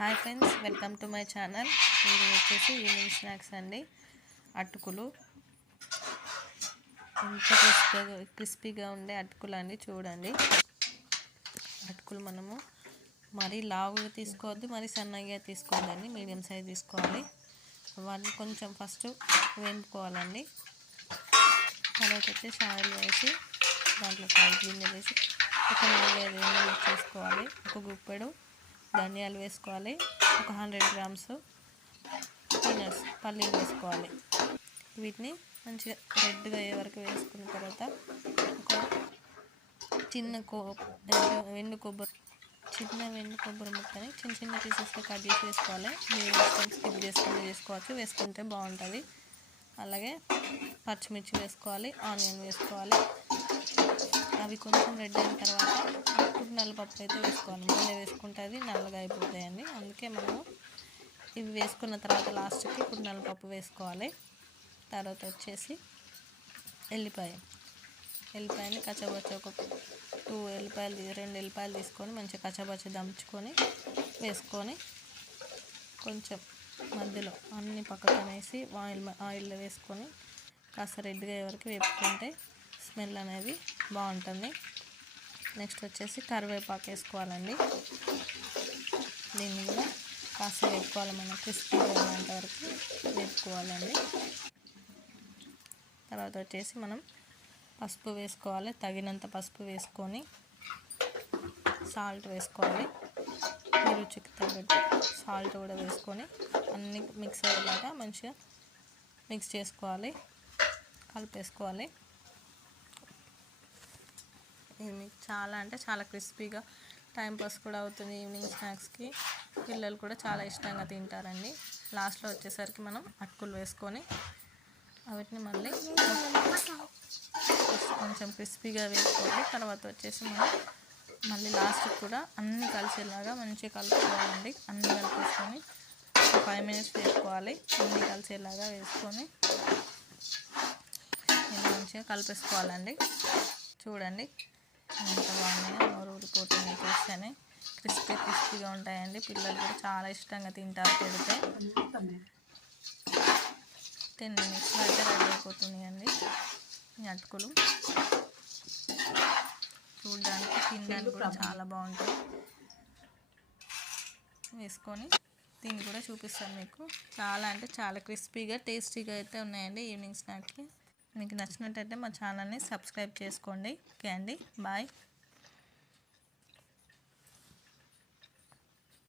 Hi friends, welcome to my channel. ఇది వచ్చేసి evening snacks అండి. అటుకులు ఎంత క్రిస్పీగా ఉండే అటుకులు అండి. చూడండి, అటుకులు మనము మరీ లావుగా తీసుకోవద్దు, మరీ సన్నగా తీసుకోవద్దండి, మీడియం సైజ్ తీసుకోవాలి. వాటిని కొంచెం ఫస్ట్ వేపుకోవాలండి. తర్వాత వచ్చేసి ఆయిల్ వేసి దాంట్లో 5 గింజలు వేసి ఒక 4-5 ఎండుమిర్చి చేసుకోవాలి. ఒక గుప్పెడు ధనియాలు వేసుకోవాలి. ఒక 100 గ్రామ్స్ పీనట్స్ పల్లీలు వేసుకోవాలి. వీటిని మంచిగా రెడ్గా అయ్యే వరకు వేసుకున్న తర్వాత ఒక చిన్న వెండు కొబ్బరి ముక్కని చిన్న చిన్న పీసెస్గా కట్ చేసి వేసుకోవాలి. మీరు ఇష్టం స్కిప్ చేసుకుంటే చేసుకోవచ్చు, వేసుకుంటే బాగుంటుంది. అలాగే పచ్చిమిర్చి వేసుకోవాలి, ఆనియన్ వేసుకోవాలి. అవి కొంచెం రెడ్ అయిన తర్వాత పుట్నాల పప్పు అయితే వేసుకోవాలి. ముందే వేసుకుంటే అది నల్లగా అయిపోతాయండి. అందుకే మనము ఇవి వేసుకున్న తర్వాత లాస్ట్కి పుట్నాల పప్పు వేసుకోవాలి. తర్వాత వచ్చేసి ఎల్లిపాయని కచ్చబచ్చ ఒక 2 ఎల్లిపాయలు తీసుకొని మంచిగా కచ్చబచ్చ దంచుకొని వేసుకొని కొంచెం మధ్యలో అన్ని పక్కన వేసి ఆయిల్లో వేసుకొని కాస్త రెడ్గా అయ్యే వరకు వేపుకుంటే స్మెల్ అనేది బాగుంటుంది. నెక్స్ట్ వచ్చేసి కరివేపాకు వేసుకోవాలండి. దీన్ని కూడా కాస్త వేపుకోవాలి, మనం క్రిస్పీగా ఉన్నంత వరకు వేపుకోవాలండి. తర్వాత వచ్చేసి మనం పసుపు వేసుకోవాలి, తగినంత పసుపు వేసుకొని సాల్ట్ వేసుకోవాలి. మీ రుచికి తగ్గట్టు సాల్ట్ కూడా వేసుకొని అన్నీ మిక్స్ అయ్యేలాగా మంచిగా మిక్స్ చేసుకోవాలి, కలిపేసుకోవాలి. ఇది చాలా అంటే చాలా క్రిస్పీగా టైంపాస్ కూడా అవుతుంది. ఈవినింగ్ స్నాక్స్కి పిల్లలు కూడా చాలా ఇష్టంగా తింటారండి. లాస్ట్లో వచ్చేసరికి మనం అటుకులు వేసుకొని వాటిని మళ్ళీ కొంచెం క్రిస్పీగా వేసుకోవాలి. తర్వాత వచ్చేసి మనం మళ్ళీ లాస్ట్కి కూడా అన్నీ కలిసేలాగా మంచిగా కలుపుకోవాలండి. అన్నీ కలిపేసుకొని 5 మినిట్స్ వేసుకోవాలి. అన్నీ కలిసేలాగా వేసుకొని ఇలా మంచిగా కలిపేసుకోవాలండి. చూడండి ఎంత బాగున్నాయో, నోరు ఊరిపోతుంది చూస్తేనే. క్రిస్పీగా ఉంటాయండి. పిల్లలు కూడా చాలా ఇష్టంగా తింటారు పెడితే. 10 మినిట్స్లో అయితే రెడీ అయిపోతున్నాయండి ఈ అటుకులు. చూడడానికి తినడానికి కూడా చాలా బాగుంటాయి. వేసుకొని దీన్ని కూడా చూపిస్తాను మీకు. చాలా అంటే చాలా క్రిస్పీగా టేస్టీగా అయితే ఉన్నాయండి ఈవినింగ్ స్నాక్కి. మీకు నచ్చినట్టయితే మా ఛానల్ని సబ్స్క్రైబ్ చేసుకోండి. ఓకే అండి, బాయ్.